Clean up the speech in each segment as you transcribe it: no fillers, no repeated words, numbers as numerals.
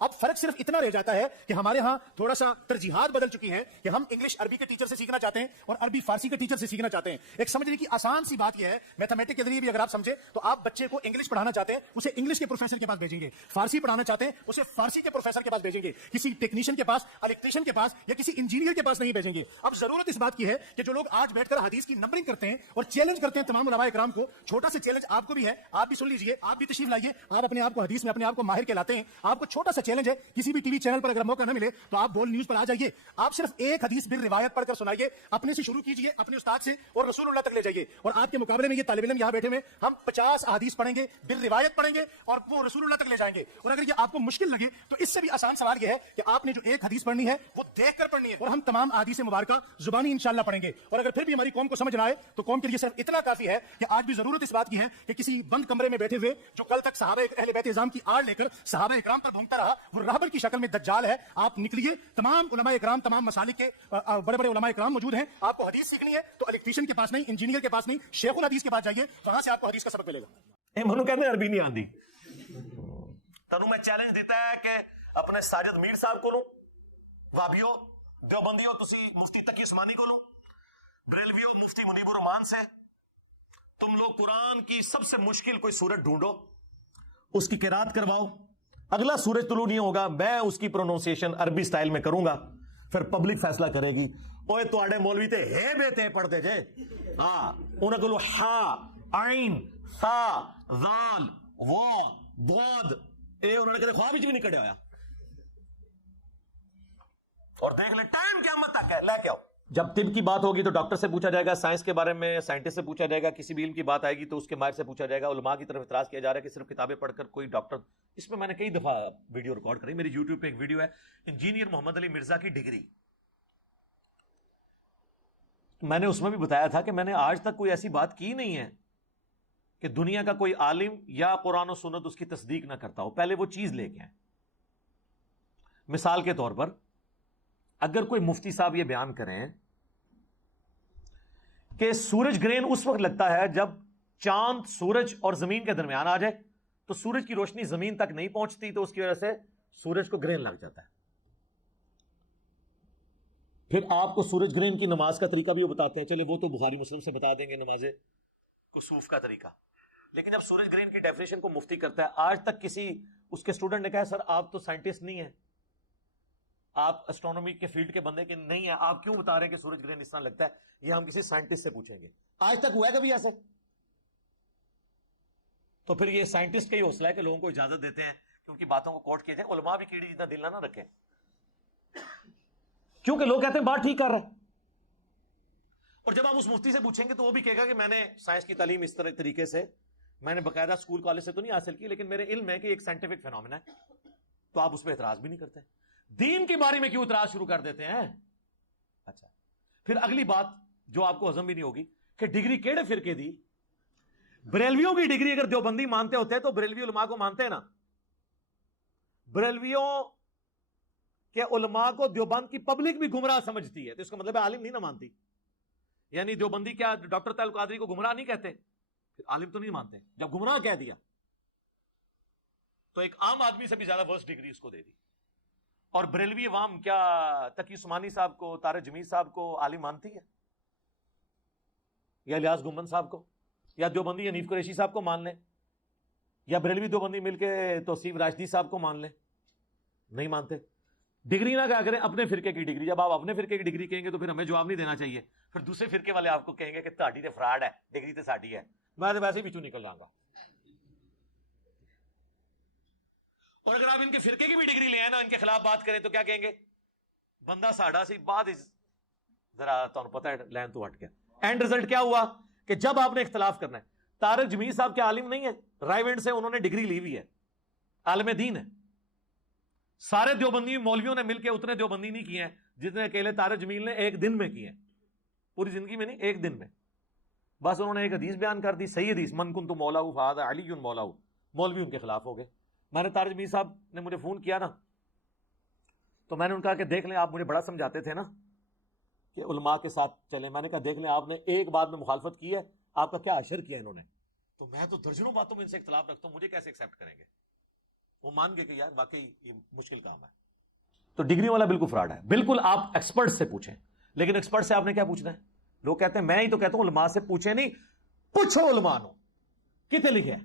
اب فرق صرف اتنا رہ جاتا ہے کہ ہمارے ہاں تھوڑا سا ترجیحات بدل چکی ہیں کہ ہم انگلش عربی کے ٹیچر سے سیکھنا چاہتے ہیں اور عربی فارسی کے ٹیچر سے سیکھنا چاہتے ہیں. ایک سمجھنے کی آسان سی بات یہ ہے, میتھمیٹک کے ذریعے بھی اگر آپ سمجھیں تو آپ بچے کو انگلش پڑھانا چاہتے ہیں اسے انگلش کے پروفیسر کے پاس بھیجیں گے, فارسی پڑھانا چاہتے ہیں اسے فارسی کے پروفیسر کے پاس بھیجیں گے, کسی ٹیکنیشین کے پاس, الیکٹریشین کے پاس یا کسی انجینئر کے پاس نہیں بھیجیں گے. اب ضرورت اس بات کی ہے کہ جو لوگ آج بیٹھ کر حدیث کی نمبرنگ کرتے ہیں اور چیلنج کرتے ہیں تمام علماء اکرام کو, چھوٹا سا چیلنج آپ کو بھی ہے, آپ بھی سن لیجئے, آپ بھی تشریف لائیے, آپ اپنے آپ کو حدیث میں اپنے آپ کو ماہر کہلاتے ہیں, آپ کو چھوٹا سا چیلنج ہے, کسی بھی ٹی وی چینل پر اگر موقع نہ ملے تو آپ بول نیوز پر آ جائیے, آپ صرف ایک حدیث بال روایت پڑھ کر سنائیے, اپنے سے شروع کیجئے, اپنے استاد سے, اور رسول اللہ تک لے جائیے. اور آپ کے مقابلے میں یہ طالب علم یہاں بیٹھے ہوئے, ہم 50 احادیث پڑھیں گے, بال روایت پڑھیں گے اور وہ رسول اللہ تک لے جائیں گے. اور اگر یہ آپ کو مشکل لگے تو اس سے بھی آسان سوال یہ ہے کہ آپ نے جو ایک حدیث پڑھنی ہے وہ دیکھ کر پڑھنی ہے, اور ہم تمام احادیث مبارکہ زبانی انشاءاللہ پڑھیں گے. اور اگر پھر بھی ہماری قوم کو سمجھ نہ آئے تو قوم کے لیے صرف اتنا کافی ہے کہ آج بھی ضرورت اس بات کی ہے کہ کسی بند کمرے میں بیٹھے ہوئے جو کل تک صحابہ اہل بیت اعظام کی آڑ لے کر صحابہ اکرام پر گھومتا رہا, وہ راہبر کی شکل میں دجال ہے. آپ نکلیے, تمام علماء اکرام, تمام مسالک کے بڑے بڑے علماء اکرام موجود ہیں. آپ کو حدیث سیکھنی ہے تو الیکٹریشین کے پاس نہیں, انجینئر کے پاس نہیں, شیخ الحدیث کے پاس جائیے, وہاں سے آپ کو حدیث کا سبق ملے گا. منو کہتے عربی نہیں آندی, تنوں میں چیلنج دیتا ہے کہ اپنے ساجد میر صاحب کو لوں, وابیو دیوبندیو تسی مفتی تقی عثمانی کو لوں, بریلویو مفتی منیب الرحمان سے, تم لوگ قرآن کی سب سے مشکل کوئی سورت ڈھونڈو, اس کی قرات کرواؤ, اگلا سورج طلوع نہیں ہوگا, میں اس کی پروننسیشن عربی سٹائل میں کروں گا, پھر پبلک فیصلہ کرے گی. اوے تواڈے مولوی تے ہے بیتے پڑھتے جے, ہاں انہاں کولو ہا عین سا ذال وا ضاد اے انہوں نے کدے خواب وچ بھی نہیں کڈیا ہویا. اور دیکھ لیں ٹائم قیامت تک ہے, لے کے آؤ. جب طب کی بات ہوگی تو ڈاکٹر سے پوچھا جائے گا, سائنس کے بارے میں سائنٹسٹ سے پوچھا جائے گا, کسی بھی علم کی بات آئے گی تو اس کے ماہر سے پوچھا جائے گا. علماء کی طرف اعتراض کیا جا رہا ہے کہ صرف کتابیں پڑھ کر کوئی ڈاکٹر, اس میں میں نے کئی دفعہ ویڈیو ریکارڈ کری, میری یوٹیوب پہ ایک ویڈیو ہے انجینئر محمد علی مرزا کی ڈگری, میں نے اس میں بھی بتایا تھا کہ میں نے آج تک کوئی ایسی بات کی نہیں ہے کہ دنیا کا کوئی عالم یا قرآن و سنت اس کی تصدیق نہ کرتا ہو, پہلے وہ چیز لے کے آئیں. مثال کے طور پر اگر کوئی مفتی صاحب یہ بیان کریں کہ سورج گرہن اس وقت لگتا ہے جب چاند سورج اور زمین کے درمیان آ جائے, تو سورج کی روشنی زمین تک نہیں پہنچتی, تو اس کی وجہ سے سورج کو گرہن لگ جاتا ہے. پھر آپ کو سورج گرہن کی نماز کا طریقہ بھی وہ بتاتے ہیں, چلے وہ تو بخاری مسلم سے بتا دیں گے نماز کسوف کا طریقہ, لیکن جب سورج گرہن کی ڈیفینیشن کو مفتی کرتا ہے, آج تک کسی اس کے اسٹوڈنٹ نے کہا سر آپ تو سائنٹسٹ نہیں ہیں, آپ اسٹرونومی کے فیلڈ کے بندے کے نہیں ہیں, آپ کیوں بتا رہے ہیں کہ سورج گرہن اس طرح لگتا ہے, یہ ہم کسی سائنٹسٹ سے پوچھیں گے. آج تک ہوا ہے کبھی ایسے؟ تو پھر یہ سائنٹسٹ کا ہی حوصلہ ہے کہ لوگوں کو اجازت دیتے ہیں کہ ان کی باتوں کو کوٹ کیا جائے. علماء بھی کیڑی جتنا دل نہ رکھیں, کیونکہ لوگ کہتے ہیں بات ٹھیک کر رہے ہیں. اور جب آپ اس مفتی سے پوچھیں گے تو وہ بھی کہے گا کہ میں نے سائنس کی تعلیم اس طریقے سے, میں نے باقاعدہ اسکول کالج سے تو نہیں حاصل کی, لیکن میرے علم ہے کہ ایک سائنٹیفک فینومینا ہے, تو آپ اس پہ اعتراض بھی نہیں کرتے. دین کی باری میں کیوں اعتراض شروع کر دیتے ہیں؟ اچھا, پھر اگلی بات جو آپ کو ہضم بھی نہیں ہوگی کہ ڈگری کیڑے فرقے دی. بریلویوں کی ڈگری اگر دیوبندی مانتے ہوتے تو بریلوی علماء کو مانتے ہیں نا. بریلویوں کہ علماء کو دیوبند کی پبلک بھی گمراہ سمجھتی ہے, تو اس کا مطلب ہے عالم نہیں نہ مانتی. یعنی دیوبندی کیا ڈاکٹر طاہر القادری کو گمراہ نہیں کہتے, پھر عالم تو نہیں مانتے. جب گمراہ کہہ دیا تو ایک عام آدمی سے بھی زیادہ ورسٹ ڈگری اس کو دے دی. اور بریلوی عوام کیا تقی عثمانی صاحب کو, طارق جمیل صاحب کو عالم مانتی ہے, یا الیاس گمن صاحب کو, یا دیوبندی حنیف قریشی صاحب کو مان لیں, یا بریلوی دیوبندی مل کے توصیف راشدی صاحب کو مان لیں؟ نہیں مانتے. ڈگری نہ کہا کریں اپنے فرقے کی ڈگری. جب آپ اپنے فرقے کی ڈگری کہیں گے تو پھر ہمیں جواب نہیں دینا چاہیے, پھر دوسرے فرقے والے آپ کو کہیں گے کہ تہاڈی تے فراڈ ہے, ڈگری تے ساڈی ہے. میں تو ویسے ہی بچوں نکل جاؤں گا. اور اگر آپ ان کے فرقے کی بھی ڈگری لے آئے نا, ان کے خلاف بات کریں تو کیا کہیں گے؟ بندہ ساڑھا سی بات ذرا تمہیں پتہ ہے لین تو ہٹ گیا. اینڈ رزلٹ کیا ہوا کہ جب آپ نے اختلاف کرنا ہے, طارق جمیل صاحب کے عالم نہیں ہے, رائیونڈ سے انہوں نے ڈگری لی ہوئی ہے, عالم دین ہے. سارے دیوبندی مولویوں نے مل کے اتنے دیوبندی نہیں کیے ہیں جتنے اکیلے طارق جمیل نے ایک دن میں کیے ہیں, پوری زندگی میں نہیں, ایک دن میں. بس انہوں نے ایک حدیث بیان کر دی, صحیح حدیث, من کنت مولاہ فہذا علی مولاہ, مولوی ان کے خلاف ہو گئے. میں نے طارق جمیل صاحب نے مجھے فون کیا نا, تو میں نے ان کا کہ دیکھ لیں آپ مجھے بڑا سمجھاتے تھے نا کہ علماء کے ساتھ چلیں. میں نے کہا دیکھ لیں آپ نے ایک بات میں مخالفت کی ہے, آپ کا کیا اشر کیا انہوں نے, تو میں تو درجنوں باتوں میں ان سے اختلاف رکھتا ہوں, مجھے کیسے ایکسیپٹ کریں گے؟ وہ مان گئے کہ یار واقعی یہ مشکل کام ہے. تو ڈگری والا بالکل فراڈ ہے. بالکل آپ ایکسپرٹ سے پوچھیں, لیکن ایکسپرٹ سے آپ نے کیا پوچھنا ہے؟ لوگ کہتے ہیں, میں ہی تو کہتا ہوں علماء سے پوچھیں نہیں, پوچھو علماء نو کتنے لکھے ہیں.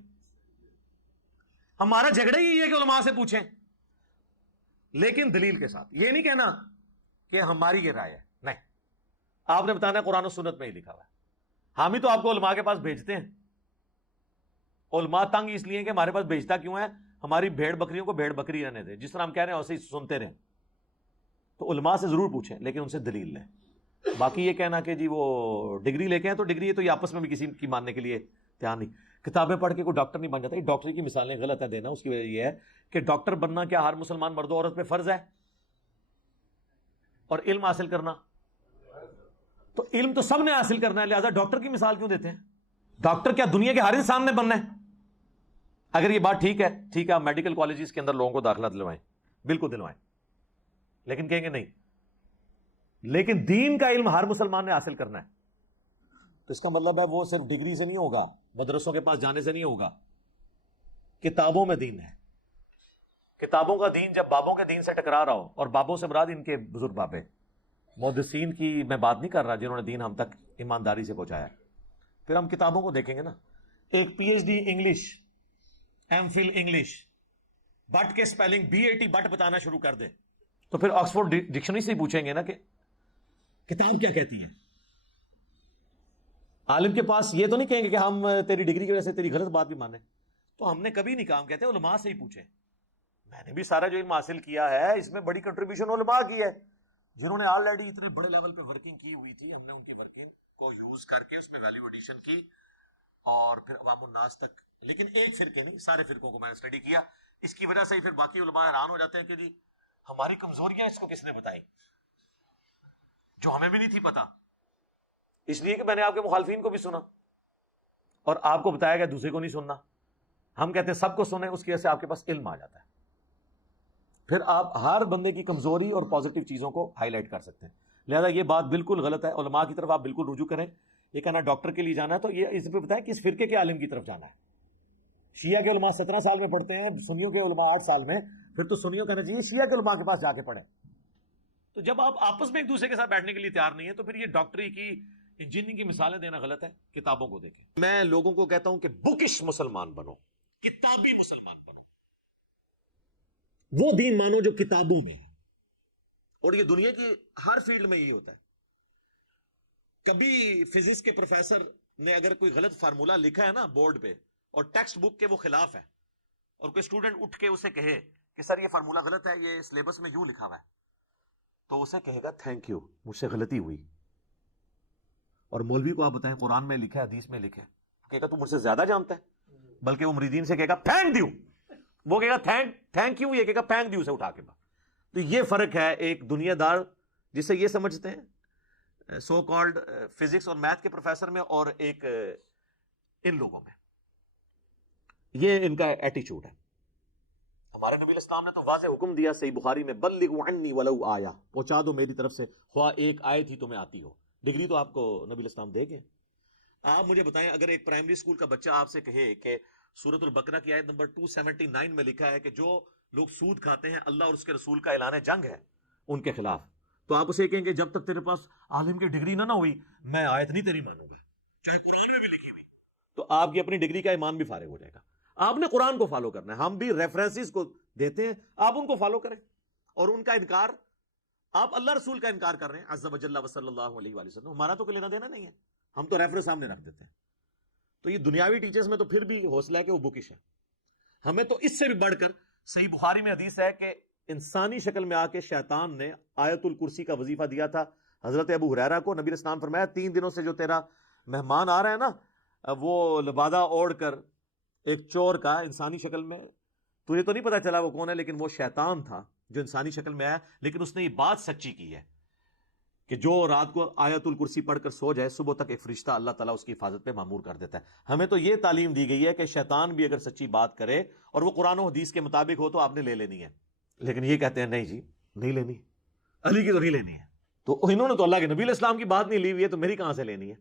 ہمارا جھگڑا ہی ہے کہ علماء سے پوچھیں, لیکن دلیل کے ساتھ. یہ نہیں کہنا کہ ہماری یہ رائے ہے, نہیں, آپ نے بتانا قرآن و سنت میں ہی لکھا ہوا ہے. ہم ہی تو آپ کو علماء کے پاس بھیجتے ہیں. علماء تنگ اس لیے کہ ہمارے پاس بھیجتا کیوں ہے؟ ہماری بھیڑ بکریوں کو بھیڑ بکری رہنے دے, جس طرح ہم کہہ رہے ہیں ویسے ہی سنتے رہیں. تو علماء سے ضرور پوچھیں, لیکن ان سے دلیل لیں. باقی یہ کہنا کہ جی وہ ڈگری لے کے ہیں تو ڈگری ہے, تو یہ آپس میں بھی کسی کی ماننے کے لیے تیار نہیں. کتابیں پڑھ کے کوئی ڈاکٹر نہیں بن جاتا. یہ ڈاکٹری کی مثالیں غلط ہیں دینا. اس کی وجہ یہ ہے کہ ڈاکٹر بننا کیا ہر مسلمان مرد و عورت پہ فرض ہے؟ اور علم حاصل کرنا تو علم تو سب نے حاصل کرنا ہے, لہذا ڈاکٹر کی مثال کیوں دیتے ہیں؟ ڈاکٹر کیا دنیا کے ہر انسان نے بننا ہے؟ اگر یہ بات ٹھیک ہے, ٹھیک ہے, آپ میڈیکل کالجز کے اندر لوگوں کو داخلہ دلوائیں, بالکل دلوائیں, لیکن کہیں گے نہیں, لیکن دین کا علم ہر مسلمان نے حاصل کرنا ہے. تو اس کا مطلب ہے وہ صرف ڈگری سے نہیں ہوگا, مدرسوں کے پاس جانے سے نہیں ہوگا, کتابوں میں دین ہے. کتابوں کا دین جب بابوں کے دین سے ٹکرا رہا ہو, اور بابوں سے مراد ان کے بزرگ بابے, محدثین کی میں بات نہیں کر رہا جنہوں نے دین ہم تک ایمانداری سے پہنچایا. پھر ہم کتابوں کو دیکھیں گے نا. ایک P H D English, M Phil English, but کے سپیلنگ BAT بٹ بتانا شروع کر دے, تو پھر آکسفورڈ ڈکشنری سے ہی پوچھیں گے نا کہ کتاب کیا کہتی ہے. عالم کے پاس یہ تو نہیں کہیں گے کہ ہم تیری ڈگری کی وجہ سے تیری غلط بات بھی مانیں. تو ہم نے کبھی نہیں کام کہتے علماء سے ہی پوچھیں. میں نے بھی سارا جو علم حاصل کیا ہے اس میں بڑی کنٹریبیوشن علماء کی ہے, جنہوں نے آلریڈی اتنے بڑے لیول پہ ورکنگ کی ہوئی تھی. ہم نے ان کی ورکنگ کو یوز کر کے اس میں ویلیو ایڈیشن کی, اور پھر عوام الناس تک. لیکن ایک فرقے نہیں, سارے فرقوں کو میں نے اسٹڈی کیا. اس کی وجہ سے ہی پھر باقی علماء حیران ہو جاتے ہیں کہ جی ہماری کمزوریاں اس کو کس نے بتائیں, جو ہمیں بھی نہیں تھی پتا. اس لیے کہ میں نے آپ کے مخالفین کو بھی سنا, اور آپ کو بتایا گیا دوسرے کو نہیں سننا. ہم کہتے ہیں سب کو سنیں, اس کی وجہ سے آپ کے پاس علم آ جاتا ہے. پھر آپ ہر بندے کی کمزوری اور پازیٹیو چیزوں کو ہائی لائٹ کر سکتے ہیں. لہذا یہ بات بالکل غلط ہے. علماء کی طرف آپ بالکل رجوع کریں. یہ کہنا ڈاکٹر کے لیے جانا ہے تو یہ اس پہ بتائیں کس فرقے کے عالم کی طرف جانا ہے. شیعہ کے علماء 17 سال میں پڑھتے ہیں, سنیوں کے علماء 8 سال میں. پھر تو سنیوں کہنا چاہیے شیعہ کے علماء کے پاس جا کے پڑھیں. تو جب آپ آپس میں ایک دوسرے کے ساتھ بیٹھنے کے لیے تیار نہیں ہے تو پھر یہ ڈاکٹری کی انجینئرنگ کی مثالیں دینا غلط ہے. کتابوں کو دیکھیں. میں لوگوں کو کہتا ہوں کہ بکش مسلمان بنو, کتابی مسلمان بنو. وہ دین مانو جو کتابوں میں ہے, اور یہ دنیا کی ہر فیلڈ میں یہی ہوتا ہے. کبھی فزکس کے پروفیسر نے اگر کوئی غلط فارمولا لکھا ہے نا بورڈ پہ, اور ٹیکسٹ بک کے وہ خلاف ہے, اور کوئی اسٹوڈنٹ اٹھ کے اسے کہے کہ سر یہ فارمولا غلط ہے, یہ سلیبس میں یوں لکھا ہوا ہے, تو اسے کہے گا تھینک یو, مجھ سے غلطی ہوئی. اور مولوی کو آپ بتائیں قرآن میں لکھا ہے, حدیث میں لکھا ہے, کہے گا تو مجھ سے زیادہ جانتا ہے. بلکہ وہ مریدین سے کہے گا تھینک یو, وہ کہے گا تھینک یو, یہ کہے گا پھینک دیو سے اٹھا کے. تو یہ فرق ہے ایک دنیا دار جسے یہ سمجھتے ہیں سو کالڈ فزکس اور میتھ کے پروفیسر میں, اور ایک ان لوگوں میں. یہ ان کا ایٹیچیوڈ ہے. ہمارے نبی الاسلام نے تو واضح حکم دیا صحیح بخاری میں, بلغوا عنی ولو آیا, پہنچا دو میری طرف سے خواہ ایک آیت ہی تمہیں آتی ہو. ڈگری تو آپ کو نبی الاسلام دے گے. آپ مجھے بتائیں اگر ایک پرائمری اسکول کا بچہ آپ سے کہے کہ سورۃ البقرہ کی آیت نمبر 279 میں لکھا ہے کہ جو لوگ سود کھاتے ہیں اللہ اور اس کے رسول کا اعلان جنگ ہے ان کے خلاف, تو آپ اسے کہیں گے جب تک تیرے پاس عالم کی ڈگری نہ ہوئی میں آیت نہیں تیری مانوں گا, چاہے قرآن میں بھی لکھی ہوئی. تو آپ کی اپنی ڈگری کا ایمان بھی فارغ ہو جائے گا. آپ نے قرآن کو فالو کرنا ہے. ہم بھی ریفرنسز کو دیتے ہیں, آپ ان کو فالو کریں. اور ان کا انکار, آپ اللہ رسول کا انکار کر رہے ہیں عز وجل و صلی اللہ علیہ وآلہ وسلم, ہمارا تو کوئی لینا دینا نہیں ہے, ہم تو ریفرنس سامنے رکھ دیتے ہیں. تو یہ دنیاوی ٹیچرز میں تو پھر بھی حوصلہ ہے کہ وہ بکش ہے. ہمیں تو اس سے بھی بڑھ کر صحیح بخاری میں حدیث ہے کہ انسانی شکل میں آ کے شیطان نے آیت الکرسی کا وظیفہ دیا تھا حضرت ابو ہریرہ کو. نبی اسلام فرمایا 3 دنوں سے جو تیرا مہمان آ رہا ہے نا, وہ لبادہ اوڑھ کر ایک چور کا انسانی شکل میں, تجھے تو نہیں پتا چلا وہ کون ہے, لیکن وہ شیطان تھا جو انسانی شکل میں آیا, لیکن اس نے یہ بات سچی کی ہے کہ جو رات کو آیت الکرسی پڑھ کر سو جائے صبح تک ایک فرشتہ اللہ تعالیٰ اس کی حفاظت پہ مامور کر دیتا ہے. ہمیں تو یہ تعلیم دی گئی ہے کہ شیطان بھی اگر سچی بات کرے اور وہ قرآن و حدیث کے مطابق ہو تو آپ نے لے لینی ہے. لیکن یہ کہتے ہیں نہیں جی نہیں لینی, علی کی تو نہیں لینی ہے. تو انہوں نے تو اللہ کے نبی علیہ السلام کی بات نہیں لی ہوئی ہے, تو میری کہاں سے لینی ہے.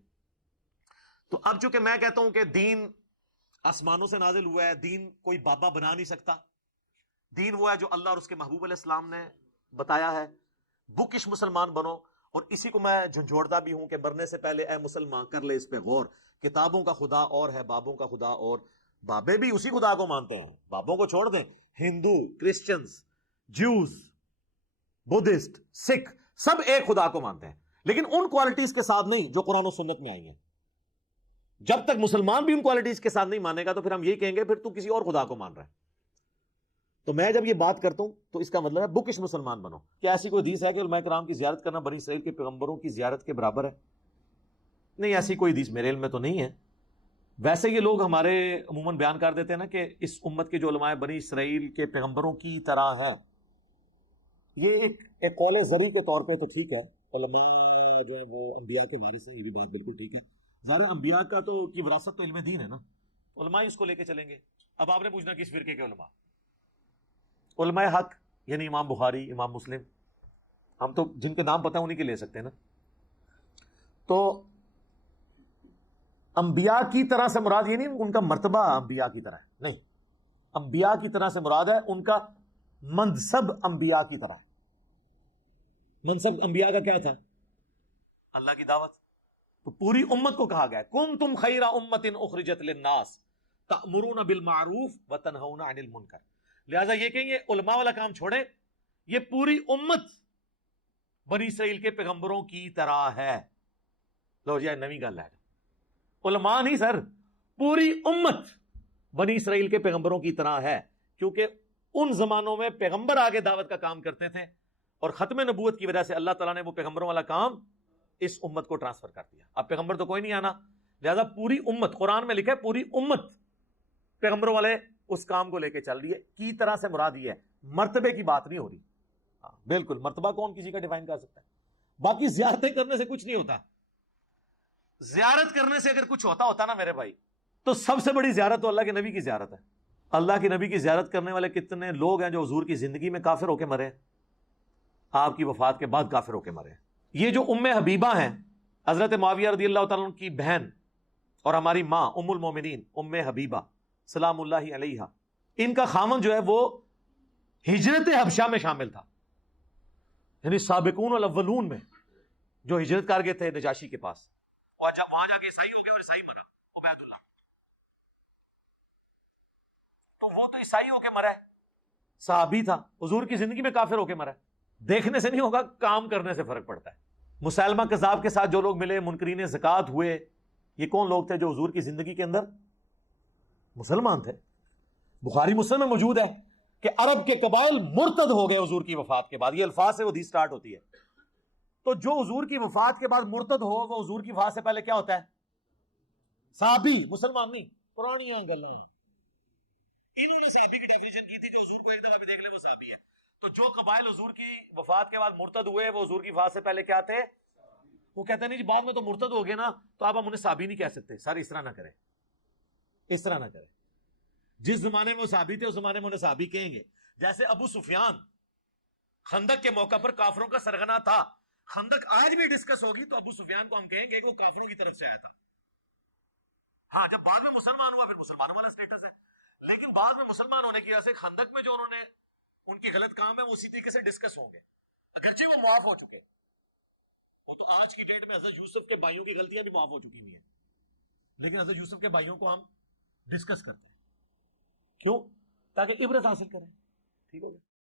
تو اب چونکہ میں کہتا ہوں کہ دین آسمانوں سے نازل ہوا ہے, دین کوئی بابا بنا نہیں سکتا, دین وہ ہے جو اللہ اور اس کے محبوب علیہ السلام نے بتایا ہے. بکش مسلمان بنو. اور اسی کو میں جھنجھوڑتا بھی ہوں کہ مرنے سے پہلے اے مسلمان کر لے اس پہ غور. کتابوں کا خدا اور ہے، بابوں کا خدا اور. بابے بھی اسی خدا کو مانتے ہیں، بابوں کو چھوڑ دیں. ہندو، کرسچنز، جیوز، بدھسٹ، سکھ سب ایک خدا کو مانتے ہیں، لیکن ان کوالٹیز کے ساتھ نہیں جو قرآن و سنت میں آئی ہیں. جب تک مسلمان بھی ان کوالٹیز کے ساتھ نہیں مانے گا تو پھر ہم یہی کہیں گے پھر تو کسی اور خدا کو مان رہا ہے. تو میں جب یہ بات کرتا ہوں تو اس کا مطلب ہے بکش مسلمان بنو. کیا ایسی کوئی حدیث ہے کہ علماء کرام کی زیارت کرنا بنی اسرائیل کے پیغمبروں کی زیارت کے برابر ہے؟ نہیں، ایسی کوئی حدیث میرے علم میں تو نہیں ہے. ویسے یہ لوگ ہمارے عموماً بیان کر دیتے ہیں نا کہ اس امت کے جو علماء بنی اسرائیل کے پیغمبروں کی طرح ہے. یہ ایک قول زری کے طور پہ تو ٹھیک ہے، علماء جو ہے وہ انبیاء کے وارث ہیں، یہ بھی بات بالکل ٹھیک ہے. ظاہر انبیاء کا تو کی وراثت تو علم دین ہے نا، علماء اس کو لے کے چلیں گے. اب آپ نے پوچھنا کس فرقے کے علماء؟ علماء حق یعنی امام بخاری، امام مسلم، ہم تو جن کے نام پتہ ہے انہی کے لے سکتے ہیں نا. تو انبیاء کی طرح سے مراد یہ نہیں ان کا مرتبہ انبیاء کی طرح ہے، نہیں، انبیاء کی طرح سے مراد ہے ان کا منصب انبیاء کی طرح ہے. منصب انبیاء کا کیا تھا؟ اللہ کی دعوت. تو پوری امت کو کہا گیا کنتم خیر امت اخرجت للناس تأمرون بالمعروف وتنہون عن المنکر. لہذا یہ کہیں یہ علماء والا کام چھوڑیں، یہ پوری امت بنی اسرائیل کے پیغمبروں کی طرح ہے. لو جی نویں گل ہے، علماء نہیں سر، پوری امت بنی اسرائیل کے پیغمبروں کی طرح ہے. کیونکہ ان زمانوں میں پیغمبر آگے دعوت کا کام کرتے تھے اور ختم نبوت کی وجہ سے اللہ تعالیٰ نے وہ پیغمبروں والا کام اس امت کو ٹرانسفر کر دیا. اب پیغمبر تو کوئی نہیں آنا، لہذا پوری امت، قرآن میں لکھا ہے پوری امت پیغمبروں والے اس کام کو لے کے چل رہی ہے. کی طرح سے مراد یہ ہے، مرتبے کی بات نہیں ہو رہی. ہاں بالکل، مرتبہ کون کسی کا ڈیفائن کر سکتا ہے؟ باقی زیارتیں کرنے سے کچھ نہیں ہوتا. زیارت کرنے سے اگر کچھ ہوتا نا میرے بھائی، تو سب سے بڑی زیارت تو اللہ کے نبی کی زیارت ہے. اللہ کے نبی کی زیارت کرنے والے کتنے لوگ ہیں جو حضور کی زندگی میں کافر ہو کے مرے، آپ کی وفات کے بعد کافر ہو کے مرے. یہ جو ام حبیبہ ہیں، حضرت معاویہ رضی اللہ تعالیٰ عنہ کی بہن اور ہماری ماں ام المومنین ام حبیبہ سلام اللہ علیہا، ان کا خامن جو ہے وہ ہجرت حبشہ میں شامل تھا، یعنی سابقون الاولون میں جو ہجرت کر گئے تھے نجاشی کے پاس، اور جب وہاں جا کے عیسائی ہو گئے اور عیسائی بنا عبید اللہ، تو وہ تو عیسائی ہو کے مرا ہے، صحابی تھا، حضور کی زندگی میں کافر ہو کے مرا ہے. دیکھنے سے نہیں ہوگا، کام کرنے سے فرق پڑتا ہے. مسلمہ کذاب کے ساتھ جو لوگ ملے، منکرین زکات ہوئے، یہ کون لوگ تھے جو حضور کی زندگی کے اندر مسلمان تھے. بخاری مسلم میں موجود ہے کہ عرب کے قبائل مرتد ہو گئے حضور کی وفات کے بعد. یہ الفاظ سے وہ حدیث سٹارٹ ہوتی ہے. تو جو حضور کی وفات کے بعد مرتد ہو، وہ حضور کی وفات سے پہلے کیا ہوتا ہے؟ صحابی، مسلمان نہیں. پرانی گلاں انہوں نے صحابی کی ڈیفینیشن کی تھی، جو حضور کو ایک دفعہ بھی دیکھ لے وہ صحابی ہے. تو جو قبائل حضور کی وفات کے بعد مرتد ہوئے، وہ حضور کی وفات سے پہلے کیا تھے؟ وہ کہتے ہیں نہیں جی بعد میں تو مرتد ہو گئے نا، تو آپ ہم انہیں صحابی نہیں کہہ سکتے. سر اس طرح نہ کریں، اس طرح نہ کریں. جس زمانے میں وہ صحابی تھے اس زمانے میں انہیں صحابی کہیں گے. جیسے ابو سفیان خندق کے موقع پر کافروں کا سرغنہ تھا. خندق آج بھی ڈسکس ہوگی تو ابو سفیان کو ہم کہیں گے کہ وہ کافروں کی طرف سے آیا تھا. ہاں جب بعد میں مسلمان ہوا پھر مسلمانوں والا سٹیٹس ہے، لیکن بعد میں مسلمان ہونے کی وجہ سے خندق میں جو انہوں نے ان کی غلط کام ہے وہ اسی طریقے سے ڈسکس ہوں گے، اگرچہ وہ معاف ہو چکے. وہ تو آج کی ڈیٹ میں حضرت یوسف کے بھائیوں کی غلطیاں بھی معاف ہو چکی ہوئی ہیں، لیکن حضرت یوسف کے بھائیوں کو ہم ڈسکس کرتے ہیں. کیوں؟ تاکہ عبرت حاصل کریں. ٹھیک ہو گیا.